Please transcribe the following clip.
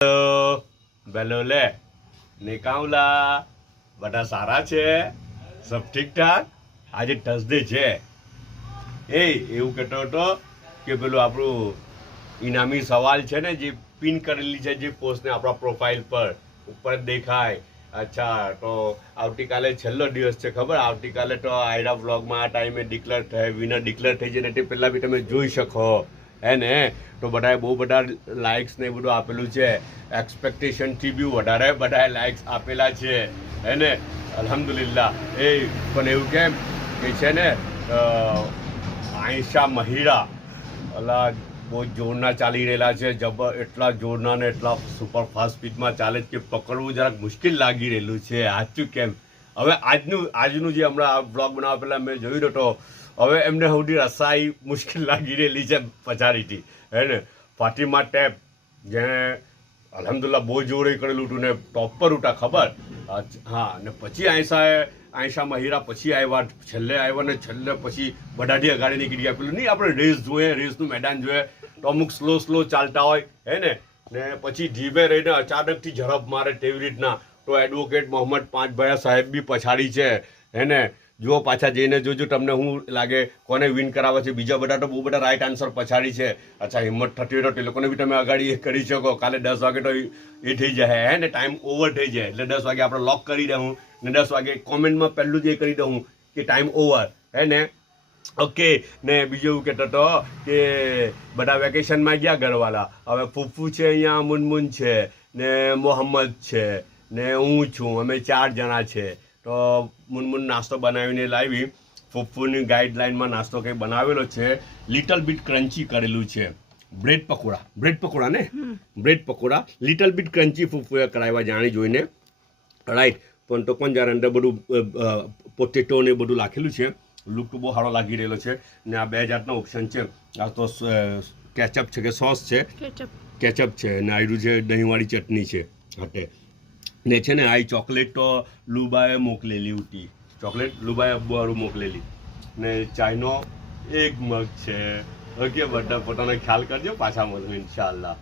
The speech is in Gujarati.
બેલો લે નિકાઉલા બધા સારા છે, સબ ઠીક ઠાક. આજે થર્સડે છે. એવું કહેતો હતો કે પેલું આપણું ઇનામી સવાલ છે ને, જે પિન કરેલી છે જે પોસ્ટને આપણા પ્રોફાઇલ પર ઉપર દેખાય. અચ્છા, તો આવતીકાલે છેલ્લો દિવસ છે, ખબર? આવતીકાલે તો આયરા વ્લોગમાં આ ટાઈમે ડિક્લેર થાય, વિનર ડિક્લેર થઈ જાય ને તે પહેલાં બી તમે જોઈ શકો હે ને. તો બધાએ બહુ બધા લાઇક્સ ને એ બધું આપેલું છે. એક્સપેક્ટેશનથી બી વધારે બધાએ લાઇક્સ આપેલા છે હે ને. અલ્હમ્દુલિલ્લાહ. પણ એવું કેમ કે છે ને, આયશા મહિરા અલા બહુ જોરના ચાલી રહેલા છે. એટલા જોરના ને એટલા સુપરફાસ્ટ સ્પીડમાં ચાલે છે કે પકડવું જરાક મુશ્કેલ લાગી રહેલું છે. સાચું કેમ? હવે આજનું જે હમણાં બ્લોગ બનાવવા પહેલાં મેં જોયું તો હવે એમને સૌથી રસાઈ મુશ્કેલ લાગી રહેલી છે પછાડીથી હે ને. ફાતિમા ટેપ જેણે અલ્હમ્દુલિલ્લાહ બહુ જોરે કરેલું હતું ને ટોપ પર ઉઠા, ખબર? હા, ને પછી આયશા મહિરા પછી આવ્યા, છેલ્લે આવ્યા ને છેલ્લે પછી બધાથી અગાડી નીકળી ગયા. પેલું નહીં, આપણે રેસ જોઈએ, રેસનું મેદાન જોઈએ તો અમુક સ્લો ચાલતા હોય હે ને પછી ધીમે રહીને અચાનકથી ઝડપ મારે તેવી રીતના. તો એડવોકેટ મોહમ્મદ પાંચભાઈ સાહેબ બી પછાડી છે હે ને. જુઓ, પાછા જઈને જોજો તમને શું લાગે કોને વિન કરાવે છે. બીજા બધા તો બહુ બધા રાઈટ આન્સર પછાડી છે. અચ્છા, હિંમત થતી હોય તો તે લોકોને બી તમે અગાડી કરી શકો. કાલે 10 વાગે તો એ થઈ જાય હે ને, ટાઈમ ઓવર થઈ જાય એટલે 10 વાગે આપણે લોક કરી દઉં ને 10 વાગે કોમેન્ટમાં પહેલું જ એ કરી દઉં કે ટાઈમ ઓવર હે ને. ઓકે. ને બીજું એવું કહેતો હતો કે બધા વેકેશનમાં ગયા ઘરવાળા. હવે ફૂફુ છે અહીંયા, મુનમુન છે ને મોહમ્મદ છે ને હું છું, અમે 4 જણા છે. તો મુનમુન નાસ્તો બનાવીને લાવી. ફૂફુની ગાઈડલાઇનમાં નાસ્તો કંઈ બનાવેલો છે, લિટલ બીટ ક્રન્ચી કરેલું છે. બ્રેડ પકોડા ને bread pakora little bit crunchy ફૂફુએ કરાવ્યા જાણી જોઈને, રાઈટ. પણ તો પણ જ્યારે અંદર બધું પોટેટો ને બધું નાખેલું છે. લુક તો બહુ સારો લાગી રહેલો છે. ને આ 2 જાતના ઓપ્શન છે. આ તો કેચઅપ છે કે સોસ છે? કેચઅપ છે. ને આયરું છે દહીંવાળી ચટણી છે હાટે. ને છે ને આ ચોકલેટ તો લુબાએ મોકલેલી હતી, ચોકલેટ લુબાએ બહારું મોકલેલી. ને ચાયનો એક મગ છે. ઓકે, બધા પોતાનો ખ્યાલ કરજો, પાછા મળશું ઇન્શાઅલ્લાહ.